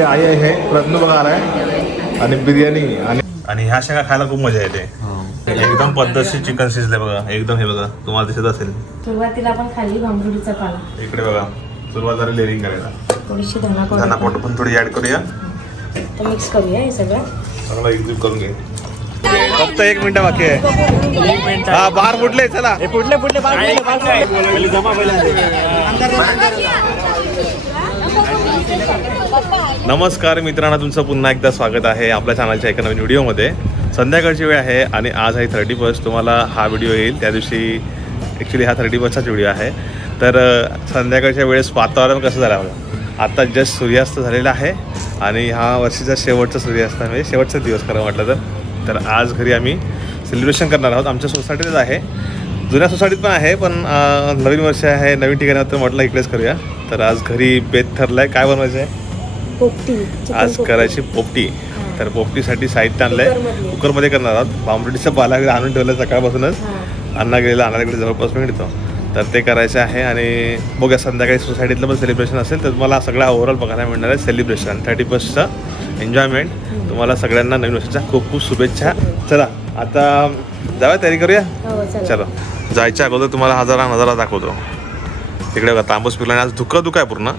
इकडे आई आहे प्रज्ञ बघा आलाय आणि बिर्याणी आणि आणि ह्या शेंगा खायला खूप मजा येते. एकदम पद्धतशीर चिकन शिजले बघा. एकदम हे बघा. तुम्हाला दिसत असेल. सुरुवातीला आपण खाल्ली भांबरुडीचा पाला. इकडे बघा. सुरुवात झाली लेअरिंग करायला. थोडीशी धना धना पावडर पावडर पण थोडी ऍड करूया. तर मिक्स करूया हे सगळं. चांगला एकजीव करून घे. फक्त एक मिनिट बाकी आहे. हा बार फुटले चला. नमस्कार मित्रांनो तुमचं पुन्हा एकदा स्वागत आहे आपल्या चॅनलच्या एका नवीन व्हिडिओमध्ये. संध्याकाळची वेळ आहे आणि आज आहे थर्टी फर्स्ट तुम्हाला हा व्हिडिओ येईल. त्या दिवशी ॲक्च्युली हा थर्टी फर्स्टचाच व्हिडिओ आहे. तर संध्याकाळच्या वेळेस वातावरण कसं झालं आपलं आता जस्ट सूर्यास्त झालेला आहे आणि हा वर्षीचा शेवटचा सूर्यास्त म्हणजे शेवटचा दिवस खरं म्हटलं तर. तर आज घरी आम्ही सेलिब्रेशन करणार आहोत. आमच्या सोसायटीतच आहे. जुन्या सोसायटीत पण आहे पण नवीन वर्ष आहे. नवीन ठिकाणी तर म्हटलं इकडेच करूया. तर आज घरी बेत ठरलाय. काय बनवायचं आहे? पोपटी आज. करायची पोपटी. तर पोपटीसाठी साहित्य आणलंय. कुकरमध्ये करणार आहोत. बांबडीचा पाला आणून ठेवलं सकाळपासूनच. अण्णा गेलेला अण्णाकडे जवळपास मिळतो तर ते करायचं आहे आणि बघूया संध्याकाळी सोसायटीतलं पण सेलिब्रेशन असेल तर तुम्हाला सगळा ओव्हरऑल बघायला मिळणार आहे सेलिब्रेशन थर्टी फर्स्टचं एन्जॉयमेंट तुम्हाला सगळ्यांना नवीन वर्षाच्या खूप खूप शुभेच्छा. चला आता जाऊया तयारी करूया? हो चला. चलो. जायच्या अगोदर तुम्हाला हजारा नजारा दाखवतो. तिकडे बघा तांबूस पिकला आणि आज धुकं धुकं आहे पूर्ण.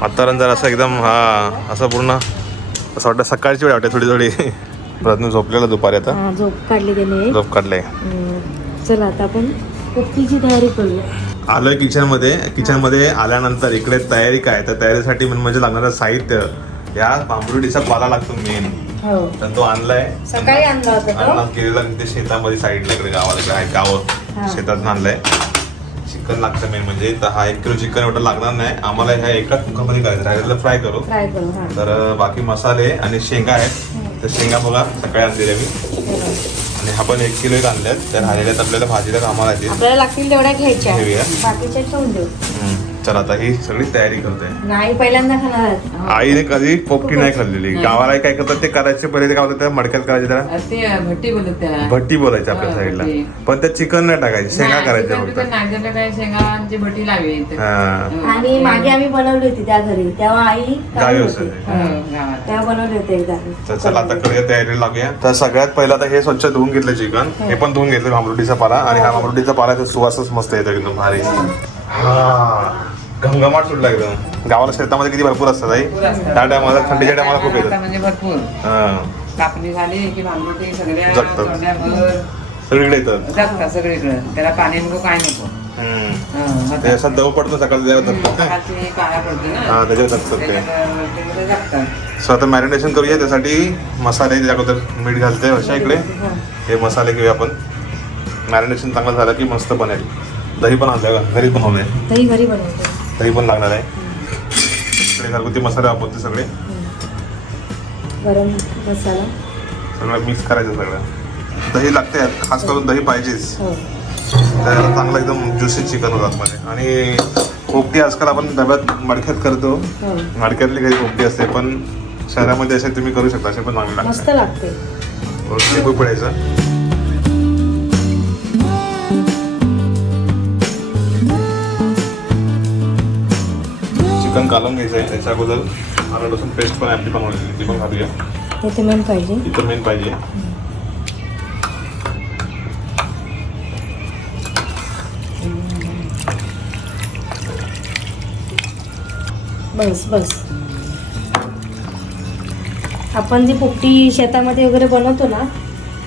वातावरण जर असं एकदम हा असं पूर्ण. असं वाटतं सकाळची वेळ वाटते थोडी थोडी. प्रज्ञ झोपलेला दुपारी आता. झोप काढली त्याने. झोप काढले. चला आता आपण पोपटीची तयारी करूया. आलोय किचनमध्ये. किचनमध्ये आल्यानंतर इकडे तयारी काय? तर तयारीसाठी म्हणजे लागणारं साहित्य. या बांबरुडीचा पाला लागतो मेन हो. तर तो आणलाय. सकाळी आणला केलेला ते शेतामध्ये साईडला इकडे गावाला गाव. शेतात आणलंय. चिकन लागतं मेन म्हणजे. तर हा एक किलो चिकन एवढं लागणार नाही. आम्हाला ह्या एकाच कुकरमध्ये करायचं राहिलेलं फ्राय करू. फ्राय करू हा. तर बाकी मसाले आणि शेंगा आहेत. तर शेंगा बघा सकाळी आणलेल्या मी. आणि हा पण एक किलो एक आणल्यात त्या राहिलेल्यात आपल्याला भाजीला कामाला येतील. आपल्याला लागतील तेवढ्या घ्यायच्या. घेऊया. बाकीच्या ठेवून देऊ. हम्म. चला आता ही सगळी तयारी करतोय नाही पहिल्यांदा खाणार. आईने कधी पोपटी नाही खाल्लेली. गावाला काय करतात ते करायचे पहिले ते काय होतं त्या मडक्यात करायचे त्याला? ते भट्टी बोलत भट्टी बोलायची आपल्या हा, साईडला. पण त्या चिकन नाही टाकायचे शेंगा करायच्या फक्त. काय शेंगांची भट्टी इथे. हा. आणि मागे आम्ही बनवली होती त्या घरी तेव्हा आई गावी होती. हो, हा. गावात. तेव्हा बनवले होते एकदा. तर चला आता करूया तयारी लागूया तर सगळ्यात पहिला तर हे स्वच्छ धुवून घेतलं चिकन. हे. पण धुवून घेतलं भांबरुटीचा पाला. आणि हा. भांबरुटीचा पाला सुवासच मस्त येतो एकदम भारी. हा. घमघमाट सुटला एकदम. गावाला शेतामध्ये किती भरपूर असतात आई. त्या टायमाला थंडीच्या टायमाला खूप येतात. म्हणजे भरपूर. हा. कापणी झाली की सगळ्या सगळीकडे येतात. जगतात सगळीकडे. त्याला पाणी नको काय नको. हं, असा दव पडतो सकाळी हं, ना. हा त्याच्यावर जगतात ते. सो आता मॅरिनेशन करूया त्यासाठी मसाले त्या अगोदर मीठ घालते अशा इकडे. हे. मसाले घेऊया आपण. मॅरिनेशन चांगलं झालं की मस्त बनेल. दही पण आणलं घरी बनवलंय. दही घरी बनवतो दही पण लागणार आहे. इकडे घरगुती मसाले वापरते सगळे. गरम मसाला. सगळं मिक्स करायचं सगळं. दही लागते. खास करून दही पाहिजेच. हो. त्याला चांगलं एकदम ज्युसी चिकन होतात मध्ये आणि पोपटी आजकाल आपण डब्यात मडक्यात करतो. हो. मडक्यातली काही पोपटी असते पण शहरामध्ये असे तुम्ही करू शकता असे पण चांगले मस्त लागते. थोडं लिंबू चिकन कालून घ्यायचं आहे. त्याच्या अगोदर आलं लसूण पेस्ट पण आपली बनवलेली ती पण घालूया ते मेन पाहिजे. मेन पाहिजे. बस बस. आपण जी पोपटी शेतामध्ये वगैरे बनवतो ना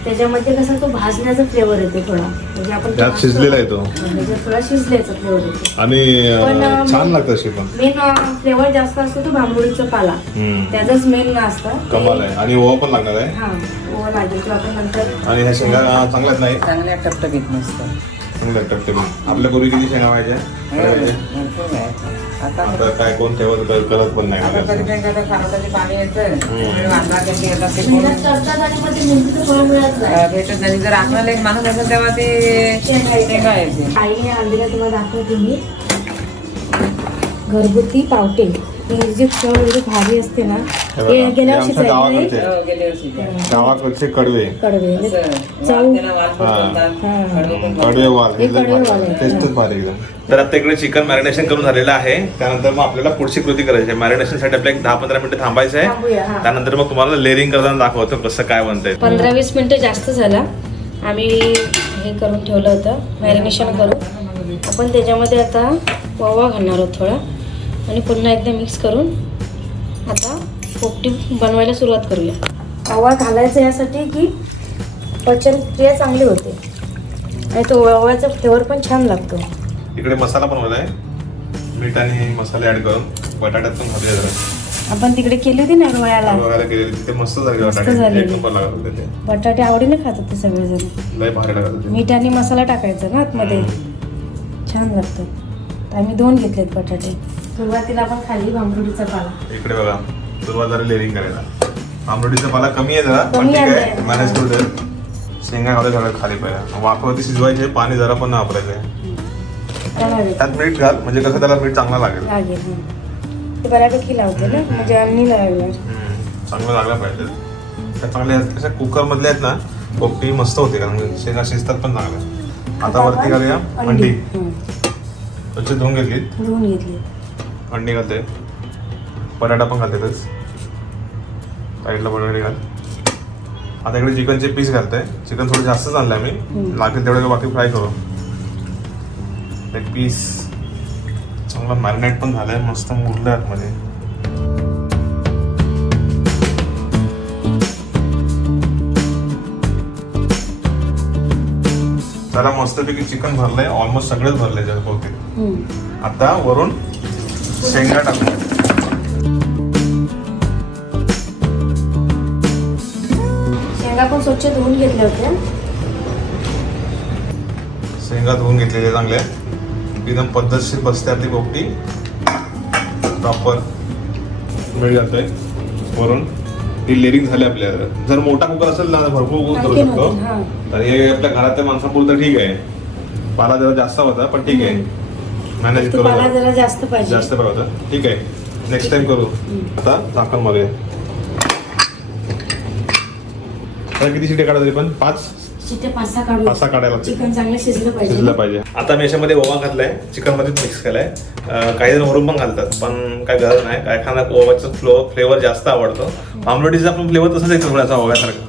त्याच्यामध्ये कसं तो भाजण्याचा फ्लेवर येतो थोडा. म्हणजे आपण त्यात शिजलेला येतो. त्याच्यात थोडा शिजल्याचा फ्लेवर येतो. आणि पण, अं, अं, छान लागतं अशी पण. मेन फ्लेवर जास्त असतो तो भांबुडीचा पाला. हम्म. त्याचाच मेन असतं. ते- कमाल आहे. आणि ओवा पण लागणार आहे. हा ओवा लागेल तो आपण नंतर. आणि ह्या शेंगा अं, नाही? चांगल्या टपटपीत मस्त चांगल्या टाकते आपल्या पूर्वी किती शेंगा भरपूर आहे. आता आता काय कोण ठेवत कर- करत पण नाही. आता कधी मला. काही आता खाण्यासाठी पाणी येतं हम्म. वांदा कधी येतात ते कोण? मेहनत करतात आणि मग ते मेहनतीचं फळ मिळत नाही. अं, भेटत नाही. जर आपल्याला एक माणूस असेल तेव्हा ते शेंगा येते. आईने तुम्हाला दाखवते मी. घरगुती पावटे. ही जी चव एवढी भारी असते ना हे गेल्या आमच्या गावाकडचे. हो, गेल्या वर्षी त्या. गावाकडचे कडवे. कडवे. असं, त्याला वाल पण हा. बोलतात. हा. कडवं पण कडवे वाल हे कडवे वाल आहे. टेस्टच भारी एकदम. तर आता इकडे चिकन मॅरिनेशन करून झालेलं आहे. त्यानंतर मग आपल्याला पुढची कृती करायची आहे. मॅरिनेशनसाठी आपल्याला एक दहा पंधरा मिनिटं थांबायचं थांबूया, आहे हा. त्यानंतर मग तुम्हाला लेअरिंग करताना दाखवतो कसं काय बनतंय पंधरा वीस मिनटं जास्त झाला. आम्ही हे करून ठेवलं होतं. मॅरिनेशन करून आपण त्याच्यामध्ये आता ओवा घालणार आहोत थोडा. आणि पुन्हा एकदा मिक्स करून आता पोपटी बनवायला सुरुवात करूया. ओवा घालायचा यासाठी की पचनक्रिया चांगली होते. आणि तो ओव्याचा फ्लेवर पण छान लागतो. इकडे मसाला बनवलाय. मीठ आणि मसाले ऍड करून बटाट्यात पण घालूया जरा. आपण तिकडे केली होती ना रोयाला तिथे मस्त झाले मस्त बटाटे. एक नंबर लागत होते ते. बटाटे आवडीने खात होते सगळेजण. लय भारी लागत होते. मीठ आणि मसाला टाकायचा ना आतमध्ये. छान लागतं. तर आम्ही दोन घेतलेत बटाटे. सुरुवातीला आपण खाली भांबरुडीचा पाला. इकडे बघा. सुरुवात झाली लेअरिंग करायला. आंबोडीचा पाला कमी आहे जरा पण कमी ठीक आहे. आहे. मॅनेज करू दे. शेंगा घालू सगळं खाली पहिला वाफवरती शिजवायचे पाणी जरा पण वापरायचं. त्यामध्ये त्यात मीठ घाल म्हणजे कसं त्याला मीठ चांगला लागेल. ते बऱ्यापैकी लावते ना? म्हणजे अन्नी लागणार हम्म, चांगलं लागलं पाहिजे. त्या चांगल्या कशा कुकर मधल्या आहेत ना पोपटी मस्त होते कारण शेंगा शिजतात पण चांगल्या आता वरती घालूया अंडी. स्वच्छ धुवून घेतली. धुवून घेतली. अंडी घालते. बटाटा पण घालतेच साईडला बटाटे घाल. आता इकडे चिकनचे पीस घालते चिकन थोडं जास्तच आणलं आम्ही. लागेल तेवढे बाकी फ्राय करू. ते पीस चांगला मॅरिनेट पण झालंय. मस्त मुरलं आतमध्ये. जरा मस्तपैकी चिकन भरलंय. ऑलमोस्ट सगळेच भरलंय जर बहुतेक. आता वरून शेंगा टाकूया स्वच्छ धुवून घेतल्या होत्या शेंगा धुवून घेतलेले चांगले. एकदम पद्धतशीर बसते आपली पोपटी प्रॉपर वेळ जातोय. वरून. ती लेअरिंग झाली आपल्याला जर मोठा कुकर असेल ना तर भरपूर कुकर करू शकतो. हा. तर हे आपल्या घरातल्या माणसापुरतं ठीक आहे. पाला जरा जास्त होता पण ठीक आहे. मॅनेज करू पाला जरा. जरा जास्त पाहिजे. जास्त पाहिजे होता. ठीक आहे. नेक्स्ट टाइम करू. आता झाकण आता किती शिटे काढा तरी पण? पाच? शिट्टे पाच सहा काढून पाच सहा काढायला लागतील. चिकन चांगलं शिजलं पाहिजे. शिजलं पाहिजे. आता मी याच्यामध्ये ओवा घातलाय चिकनमध्ये मिक्स केलाय. अं, काही जण वरून पण घालतात पण काय गरज नाही. काय खाना ओवाचा फ्लो फ्लेवर जास्त आवडतो. आमलोडीचा पण फ्लेवर तसंच येतो थोडासा ओव्यासारखा.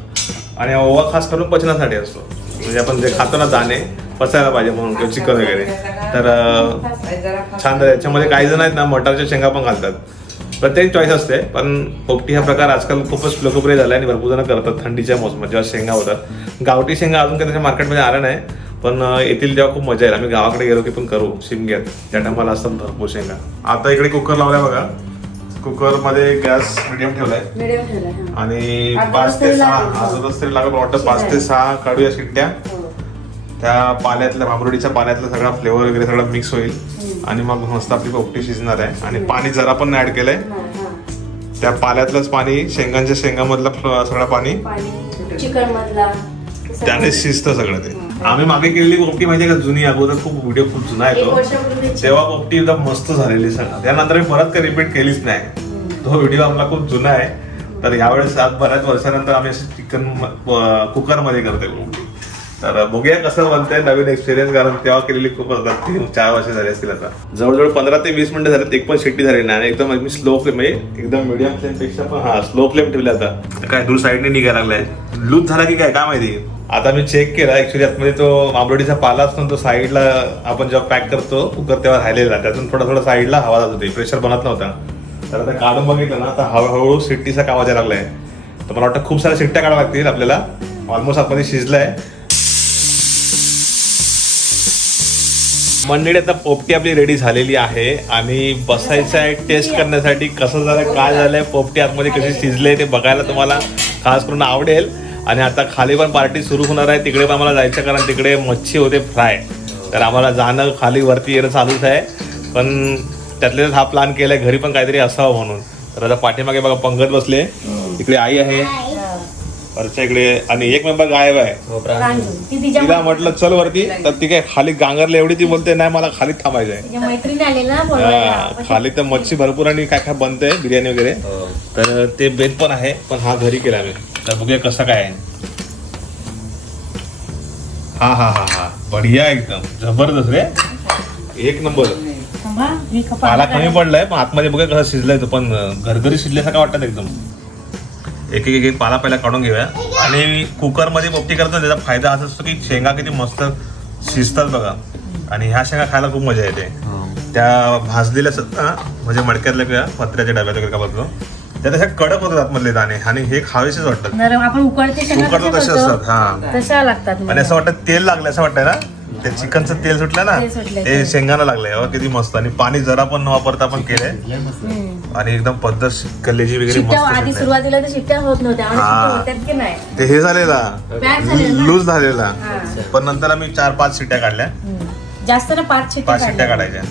आणि ओवा खास करून पचनासाठी असतो. म्हणजे आपण जे खातो ना दाणे पचायला पाहिजे म्हणून किंवा चिकन वगैरे. तर अं, छान झालं याच्यामध्ये काही जण आहेत ना मटारच्या शेंगा पण घालतात. प्रत्येक चॉईस असते पण पोपटी हा प्रकार आजकाल खूपच लोकप्रिय झाला आणि भरपूर जण करतात थंडीच्या मोसमात जेव्हा शेंगा होतात. गावठी शेंगा अजून काही त्याच्या मार्केटमध्ये आल्या नाही पण अं, येतील तेव्हा खूप मजा येईल. आम्ही गावाकडे गेलो की पण करू शिमग्यात त्या टायमाला असतात भरपूर शेंगा. आता इकडे कुकर लावलाय बघा. कुकरमध्ये गॅस मिडियम ठेवलाय. मिडियम ठेवला. आणि पाच ते सहा. अर्धा तरी लागत वाटतं पाच ते सहा काढूया शिट्ट्या. हो. त्या पाण्यातल्या भांबरुडीच्या पाण्यातला सगळा फ्लेवर वगैरे सगळं मिक्स होईल. आणि मग मस्त आपली पोपटी शिजणार आहे. आणि पाणी जरा पण ऍड केलंय. त्या पाल्यातलंच पाणी शेंगांच्या शेंगामधलं सगळं पाणी. पाणी चिकन मधला त्याने शिजतं सगळं ते. आम्ही मागे केलेली पोपटी माहितीये का जुनी? अगोदर खूप व्हिडिओ खूप जुना येतो तेव्हा पोपटी एकदम मस्त झालेली सगळं. त्यानंतर मी परत काही रिपीट केलीच नाही. तो व्हिडिओ आपला खूप जुना आहे. तर यावेळेस आज बऱ्याच वर्षानंतर आम्ही चिकन कुकरमध्ये करतोय पोपटी तर बघूया कसं बनतंय नवीन एक्सपिरियन्स कारण तेव्हा केलेली खूप असतात तीन चार वर्ष झाली असतील आता. जवळजवळ पंधरा ते वीस मिनिटं झाले एक पण शिट्टी झाली नाही. आणि एकदम मी स्लो फ्लेम म्हणजे एकदम मिडियम फ्लेमपेक्षा पण हा स्लो फ्लेम ठेवले आता. काय दूर साईडने निघायला लागलाय. लूज झाला की काय काय माहिती? आता मी चेक केला ऍक्च्युली आतमध्ये तो आंबोडीचा पाला असतो तो साईडला आपण जेव्हा पॅक करतो कुकर तेव्हा राहिलेला. त्यातून थोडा थोडा साईडला हवा जात होती. प्रेशर बनत नव्हता. तर आता काढून बघितलं ना आता हळूहळू शिट्टीचा कामाच्या लागलाय. तर मला वाटतं खूप साऱ्या शिट्ट्या काढाव्या लागतील आपल्याला. ऑलमोस्ट आतमध्ये शिजलाय. मंडळी आता पोपटी आपली रेडी झालेली आहे आणि बसायचं आहे टेस्ट करण्यासाठी. कसं झालं काय झालंय पोपटी आतमध्ये कशी शिजले ते बघायला तुम्हाला खास करून आवडेल. आणि आता खाली पण पार्टी सुरू होणार आहे. तिकडे पण आम्हाला जायचं कारण तिकडे मच्छी होते फ्राय. तर आम्हाला जाणं खाली वरती येणं चालूच आहे. पण त्यातले हा प्लॅन केलाय घरी पण काहीतरी असावं म्हणून. तर आता पाठीमागे बघा पंगत बसले इकडे आई आहे. वरच्या इकडे आणि एक मेंबर गायब आहे. ती तिच्या तिला म्हटलं चल वरती. तर ती काय खाली गांगरली एवढी ती बोलते नाही मला खाली थांबायचं आहे. तिच्या मैत्रिणी आलेला ना बोलवायला. हा, खाली तर मच्छी भरपूर आणि काय काय बनते बिर्याणी वगैरे. तर ते बेत पण आहे पण हा घरी केला मी. तर बघूया कसं काय आहे. हा हा हा हा. बढिया एकदम. जबरदस्त रे. एक नंबर. थांबा, मी कपाळ पाला कमी पडलाय पण आतमध्ये बघा कसं शिजलाय तो. पण घरघरी शिजल्यासारखं वाटतं एकदम. एक एक एक एक पाला पहिला काढून घेऊया. आणि कुकरमध्ये पोपटी करताना त्याचा फायदा असा असतो की शेंगा किती मस्त शिजतात बघा. आणि ह्या शेंगा खायला खूप मजा येते. त्या भाजलेल्या असतात ना म्हणजे मडक्यातल्या किंवा पत्र्याच्या डब्यात वगैरे का बघतो. त्या तशा कडक होतात आतमधले दाणे आणि हे खावेसेच वाटतात. नरम आपण उकडते तसे करतो? असतात हा. तशा लागतात आणि. असं वाटतं तेल लागलं असं वाटतंय ना? ते चिकनचं तेल सुटलं ना तेल सुटलंय. ते शेंगाला लागलंय. अहो, किती मस्त. आणि पाणी जरा पण न वापरता आपण केलंय. आणि एकदम पद्धत कलेजी वगैरे शिट्ट्या मस्त. सुरुवातीला तर शिट्ट्या होत नव्हत्या. आणि हा. शिट्ट्या होत्यात की नाही? ते हे झालेला. झालेला ना? लूज झालेला. हा. पण नंतर आम्ही चार पाच शिट्ट्या काढल्या. हम्म. जास्त ना पाच शिट्ट्या पाच काढल्या. काढायच्या.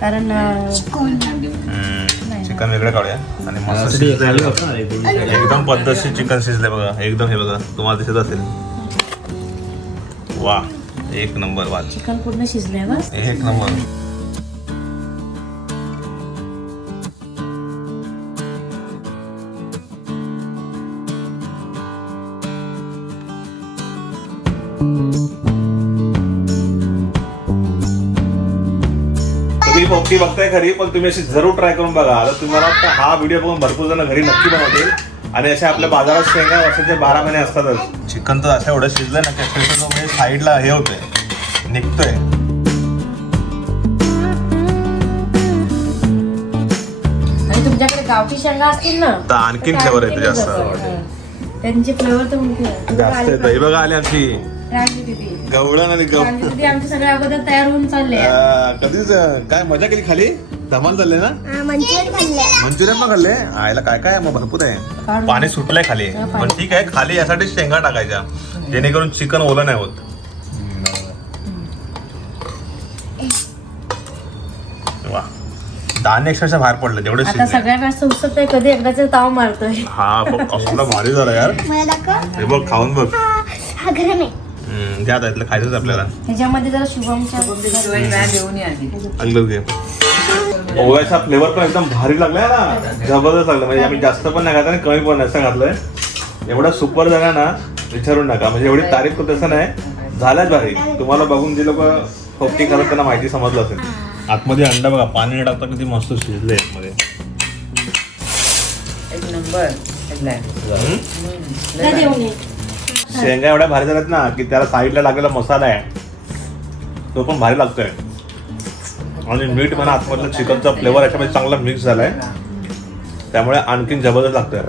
कारण अं, चिकन वेगळं काढूया. आणि मस्त शिजलंय बघा. एकदम पद्धतशीर चिकन शिजलंय बघा. एकदम हे बघा. तुम्हाला दिसत असेल. वा. एक नंबर वा चिकन पूर्ण शिजलंय बस एक नंबर. तुम्ही पोपटी बघताय खरी पण तुम्ही अशी जरूर ट्राय करून बघा. आता तुम्हाला वाटतं हा व्हिडिओ बघून भरपूर जण घरी नक्की बनवतील. आणि अशा आपल्या बाजारात शेंगा वर्षाचे बारा महिने असतातच. चिकन तर असं एवढं शिजलं ना की अक्षरशः तो म्हणजे साईडला हे होतंय. निघतोय. आणि तुमच्याकडे गावठी शेंगा असतील ना तर आणखीन तर flavor येते आणखीन जास्त. हा. त्यांची फ्लेवर तर म्हणते जास्त येतं हे बघा आली आमची. गवळण आणि गव राजदीदी आमचे सगळे अगोदर तयार होऊन चालले कधीच अं, काय मजा केली खाली? धमाल चालले ना? मंचुरियन पण खाल्ले आयला काय काय मग भरपूर आहे. पाणी सुटलंय खाली. पाणी. ठीक आहे खाली यासाठी शेंगा टाकायच्या. जेणेकरून चिकन ओलं नाही होत. वा. दाणे अक्षरशः बाहेर पडले जेवढे आता शिजले. सगळ्यांना कधी एकदाच ताव मारतोय. हा बघ कसला भारी झाला यार. मला दाखव. हे बघ खाऊन बघ. हा इथलं खायचंच आपल्याला. ह्याच्यामध्ये जरा शुभमच्या या ओव्याचा फ्लेवर पण एकदम भारी लागलाय ना. जबरदस्त लागला म्हणजे आम्ही जास्त पण नाही घातलं आणि कमी पण नाही असं घातलंय एवढा सुपर झाला ना विचारून नका म्हणजे एवढी तारीफ करत तसं नाही. झाल्याच भारी. तुम्हाला बघून जे लोक होपटिंग करत त्यांना माहिती समजलं असेल. आतमध्ये अंडा बघा पाणी नाही टाकता किती मस्त शिजले आतमध्ये. एक नंबर. शेंगा एवढ्या भारी झाल्यात ना की त्याला साईडला लागलेला मसाला आहे. तो पण भारी लागतोय. आणि मीठ म्हणा आतमधलं चिकनचा फ्लेवर याच्यामध्ये चांगला मिक्स झालाय. त्यामुळे आणखीन जबरदस्त लागतोय.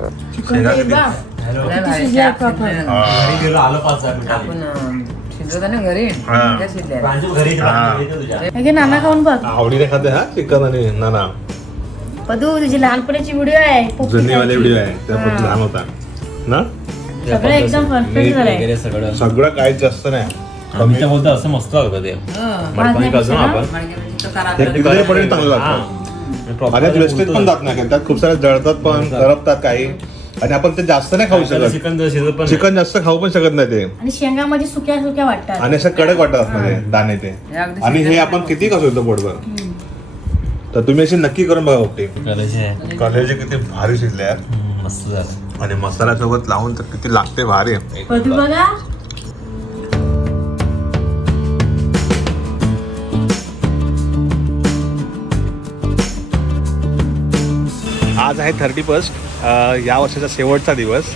नाना खाऊन बघ. आवडीने खाते हा? चिकन आणि नाना. पदू तुझी लहानपणीची व्हिडिओ आहे. पोपटी जुनी वाले खायची. व्हिडिओ आहे. त्या लहान होता. ना? सगळं एकदम परफेक्ट झालंय. सगळं काहीच जास्त नाही. आम्ही तर बोलतो असं मस्त लागतं ते. हं. मडपाणी काजू ना आपण. हे आपल्याला किती पडेल चांगलं लागतं. आणि वेस्टेज पण जात नाही त्यात खूप सारे जळतात पण करपतात काही. आणि आपण ते जास्त नाही खाऊ शकत. चिकन जास्त खाऊ पण शकत नाही ते. आणि शेंगा मध्ये सुक्या सुक्या वाटतात. आणि असं कडक वाटतात मध्ये दाणे ते. आणि हे आपण किती खाऊ शकतो पोटभर? तर तुम्ही अशी नक्की करून बघा उपटे कॉलेज. किती भारी शिजले यार. मस्त झालं. आणि मसाल्यासोबत लावून तर किती लागते भारी. बघा. आज आहे थर्टी फर्स्ट या वर्षाचा शेवटचा दिवस.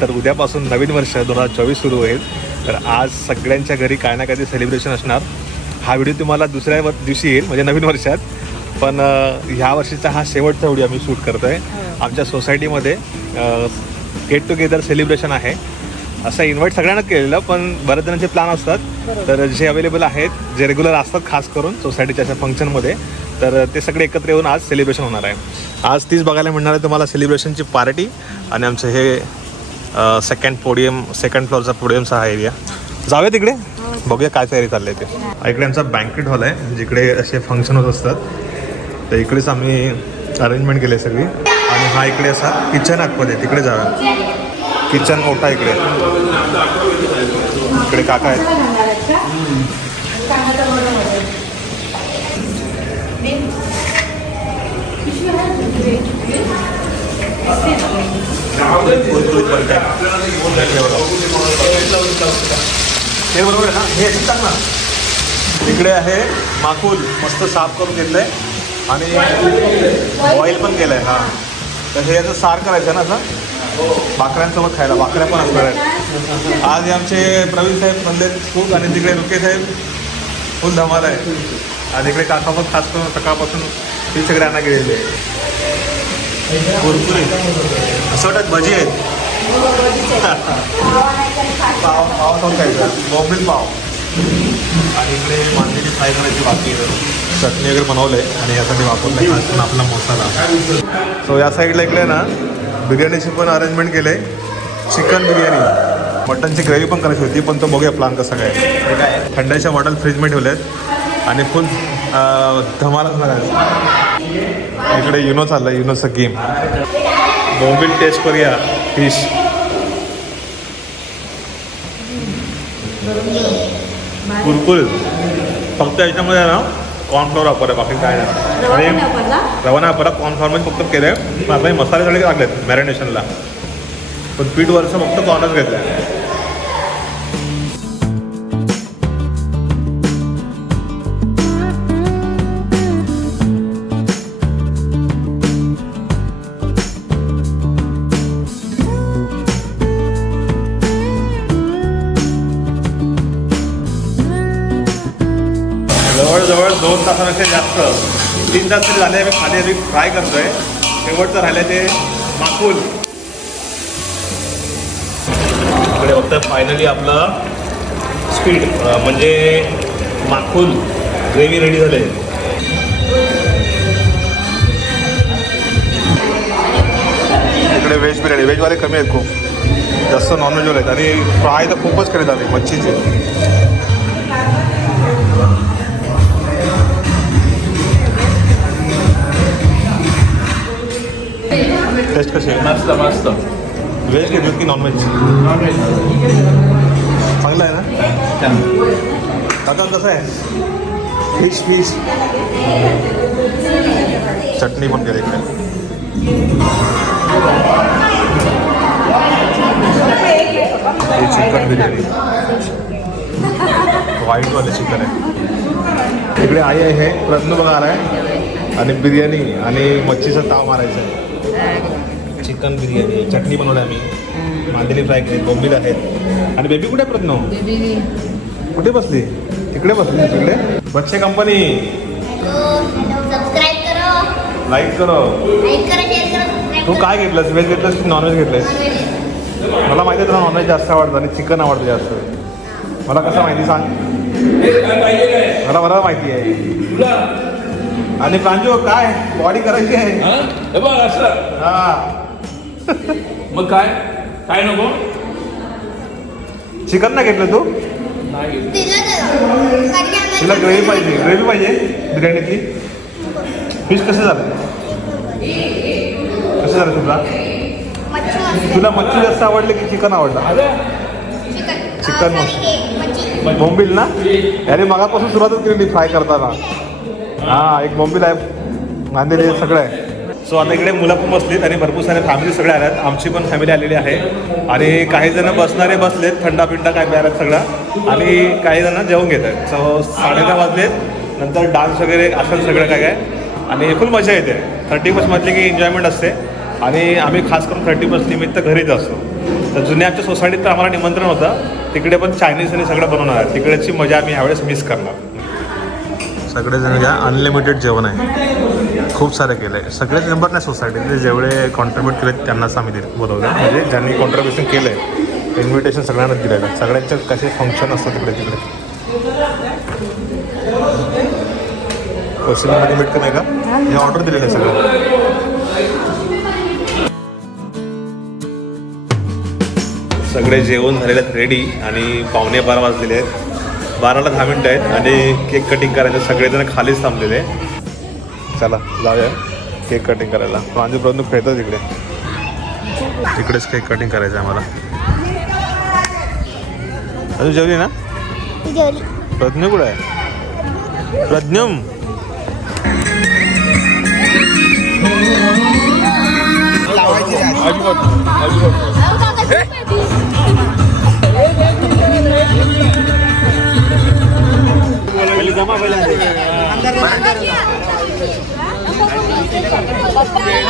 तर उद्यापासून नवीन वर्ष दोन हजार चोवीस सुरू होईल. तर आज सगळ्यांच्या घरी काय ना काहीतरी सेलिब्रेशन असणार. हा व्हिडिओ तुम्हाला दुसऱ्या दिवशी येईल म्हणजे नवीन वर्षात. पण ह्या वर्षीचा हा शेवटचा व्हिडिओ आम्ही शूट करतो आहे आमच्या सोसायटीमध्ये गेट टुगेदर सेलिब्रेशन आहे. असं इन्व्हाइट सगळ्यांनाच केलेलं पण बऱ्याच जणांचे प्लॅन असतात. तर जे अवेलेबल आहेत जे रेग्युलर असतात खास करून सोसायटीच्या अशा फंक्शनमध्ये तर ते सगळे एकत्र येऊन आज सेलिब्रेशन होणार आहे. आज तीच बघायला मिळणार आहे तुम्हाला सेलिब्रेशनची पार्टी आणि आमचं हे सेकंड पोडियम सेकंड फ्लोअरचा पोडियमचा हा एरिया जाऊया तिकडे? बघूया काय तयारी चालली आहे ते इकडे आमचा बँकेट हॉल आहे. जिकडे असे फंक्शन होत असतात. तर इकडेच आम्ही अरेंजमेंट केली आहे सगळी. आणि हा इकडे असा किचन आतमध्ये. तिकडे जाऊया. किचन मोठा आहे इकडे. इकडे काका आहेत. हे बरोबर आहे ना? हे असं टाक ना. इकडे आहे माकुल मस्त साफ करून घेतलंय. आणि ऑइल पण केलंय. हा. तर हे याचं सार करायचं ना असं? भाकऱ्यांसोबत खायला भाकऱ्या पण असणार आहेत. आज आमचे प्रवीण साहेब मंदिर खूप आणि तिकडे रुके साहेब खूप धमाल आहे. आणि इकडे काका पण खास करून सकाळपासून ती सगळ्यांना गेलेली आहे भरपूर असं वाटत भजी आहेत. पाव पाव खाऊन खायचा. बॉम्बिल पाव. आणि इकडे वांग्याची फ्राय करायची बाकी चटणी वगैरे बनवलं आहे आणि यासाठी वापरलं आपला मसाला. सो या साईडला इकडे ना बिर्याणीची पण अरेंजमेंट केलं आहे चिकन बिर्याणी. मटनची ग्रेव्ही पण करायची होती पण तो बघूया प्लान कसा काय थंडाच्या बॉटल फ्रीजमध्ये ठेवल्यात आणि फुल धमालाच लागायचं इकडे युनो चाललं युनोचं गेम बोंबील टेस्ट करूया. फिश कुरकुर फक्त याच्यामध्ये आहे ना कॉर्नफ्लॉवर वापरलं बाकी काय नाही. रवा परत पण फक्त केलं आहे आता मसाले सगळे लागलेत मॅरिनेशनला पण पीठ वरचं फक्त कॉर्नच घेतलं आहे दोन तासापेक्षा जास्त तीन तास तरी झाले आम्ही खाली आम्ही फ्राय करतोय. शेवटचं राहिलं ते माकुल. इकडे फक्त फायनली आपलं स्पीड म्हणजे माकुल ग्रेव्ही रेडी झाले. इकडे व्हेज बिर्याणी व्हेजवाले कमी आहेत खूप. जास्त नॉनव्हेजवाले आहेत. आणि फ्राय तर खूपच केले झाले मच्छीचे. टेस्ट कशी आहे? मस्त मस्त. व्हेज घेतलं की नॉनव्हेज चांगलं आहे ना? काका कसं आहे? फिश फिश चटणी पण केली इकडे. हे चिकन बिर्याणी. व्हाईटवाले चिकन आहे. इकडे आई आहे प्रश्न बघा आला आहे. आणि बिर्याणी आणि मच्छीचा ताव मारायचा आहे. चिकन बिर्याणी चटणी बनवली आम्ही. मांदेली फ्राय केली बोंबील आहेत. आणि बेबी कुठे प्रश्न बेबी कुठे बसली? इकडे बसली तिकडे. बच्चे कंपनी. लाईक करो. लाईक करा. शेअर करा सबस्क्राईब तू काय घेतलंस? व्हेज घेतलंस की नॉनव्हेज घेतलंस? मला माहिती आहे तुला नॉनव्हेज जास्त आवडतं आणि चिकन आवडतं जास्त. मला कसं माहिती सांग? मला मला माहिती आहे. आणि प्रांजू काय? बॉडी करायची आहे. हा? मग काय? काय नको? चिकन नाही घेतलं तू. तिला ग्रेव्ही पाहिजे. ग्रेव्ही पाहिजे बिर्याणीतली. फिश कसं झालं? कसं झालं तुला. तुला मच्छी जास्त आवडली की चिकन आवडलं? चिकन. मच्छी. बोंबील ना? अरे मगापासून सुरुवातच केली फ्राय करताना. हा. एक बोंबील आहे. नांदेली आहे, सगळं आहे. सो आता इकडे मुलं पण बसलीत आणि भरपूर सारे फॅमिली सगळ्या आल्यात. आमची पण फॅमिली आलेली आहे. आणि काही जण बसणारे बसलेत थंडा पिंडा काय प्यायलात सगळं. आणि काही जण जेवण घेत आहेत सो साडेदहा वाजलेत. नंतर डान्स वगैरे असेल सगळं काय काय. आणि फुल मजा येते. थर्टी फर्स्ट म्हटले की एन्जॉयमेंट असते. आणि आम्ही खास करून थर्टी फर्स्ट निमित्त घरीच असतो. तर जुन्या आमच्या सोसायटीत तर आम्हाला निमंत्रण होतं. तिकडे पण चायनीज आणि सगळं बनवणार आहे तिकडेची मजा आम्ही ह्यावेळेस मिस करणार. सगळेजण या अनलिमिटेड जेवण आहे. खूप सारं केलं. आहे सगळेच मेंबर नाही सोसायटीतले जेवढे कॉन्ट्रीब्यूट केले त्यांनाच आम्ही दिले बोलवलं. म्हणजे ज्यांनी कॉन्ट्रीब्युशन केलं आहे इन्व्हिटेशन सगळ्यांनाच दिलेलं आहे. सगळ्यांचे कसे फंक्शन असतात तिकडे? तिकडे क्वेश्चनमध्ये भेटतं नाही का? हे ऑर्डर दिलेलं आहे सगळं. सगळे जेवण झालेले आहेत रेडी आणि पावणे बारा वाजलेले आहेत. बाराला दहा मिनटं आहेत आणि केक कटिंग करायचं सगळेजण खालीच थांबलेले चला जाऊया केक कटिंग करायला. प्रांजू प्रंजू खेळतात तिकडे तिकडेच केक कटिंग करायचं आहे आम्हाला. अजून जेवली ना? प्रज्ञ कुठं आहे? प्रज्ञम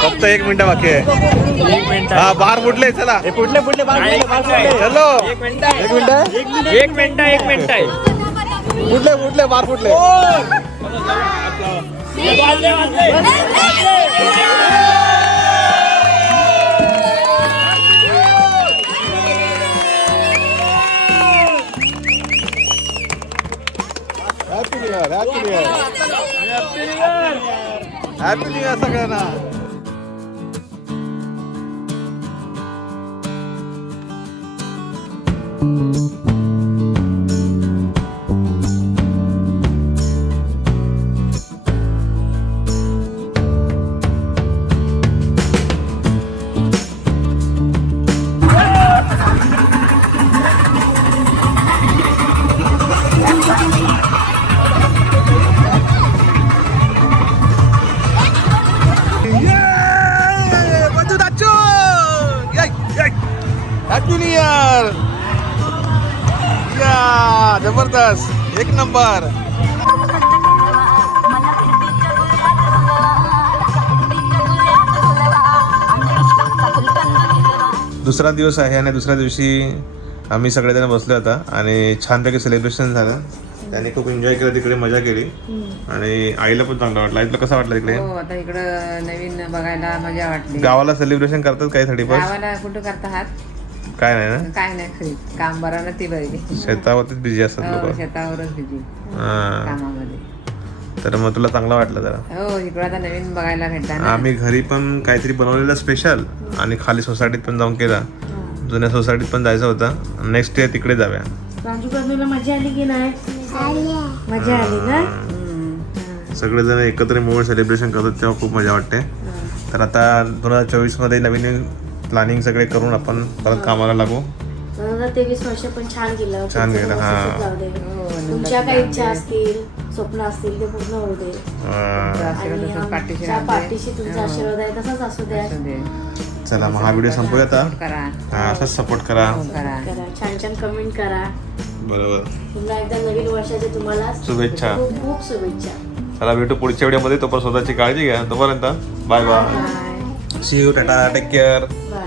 फक्त एक मिनिट बाकी आहे. हा बार फुटले चला. फुटले फुटले. चलो. एक मिनिट एक मिनिट एक मिनिट एक मिनिट आहे. फुटले फुटले बार फुटले. Happy new year happy new year happy new year सगळ्यांना. नंबर. दुसरा दिवस आहे आणि दुसऱ्या दिवशी आम्ही सगळेजण बसलो होता आणि छानपैकी सेलिब्रेशन झालं. त्याने खूप एन्जॉय केलं तिकडे मजा केली. आणि आईला पण चांगलं वाटलं. आईला कसं वाटलं तिकडे? हो आता इकडं नवीन बघायला मजा वाटली. गावाला सेलिब्रेशन करतात काही थर्टी गावाला कुठं करता हात? काय नाही ना? काय नाही खरी काम बरं ना ती बरी. शेतावरतीच बिझी असतात हो लोक. शेतावरच बिजी हा. कामामध्ये. तर मग तुला चांगलं वाटलं जरा? हो इकडं आता नवीन बघायला भेटता ना. आम्ही घरी पण काहीतरी बनवलेलं स्पेशल आणि खाली सोसायटीत पण जाऊन केला. जुन्या सोसायटीत पण जायचं होतं. नेक्स्ट इयर तिकडे जाऊया. राजू मजा आली की नाही? मजा आली ना? हम्म. सगळेजण एकत्र मिळून सेलिब्रेशन करतात तेव्हा खूप मजा वाटते. तर आता दोन हजार चोवीसमध्ये नवीन प्लॅनिंग सगळे करून आपण परत कामाला लागू. दोन हजार तेवीस वर्ष पण छान गेलं. छान गेलं, हा. वर्ष जाऊ दे. हो, तुमच्या काही इच्छा असतील स्वप्न असतील ते पूर्ण होऊ दे. अं, आणि आमच्या. पाठीशी तुमचा आशीर्वाद आहे तसाच असू द्या. चला मग हा व्हिडिओ संपूया आता. करा. हा असाच सपोर्ट करा. हो, करा. करा. छान छान कमेंट करा. बरोबर. पुन्हा एकदा नवीन वर्षाचे तुम्हाला शुभेच्छा. खूप खूप शुभेच्छा. चला भेटू पुढच्या व्हिडिओमध्ये तोपर्यंत स्वतःची काळजी घ्या. तोपर्यंत bye bye bye see you tata take care bye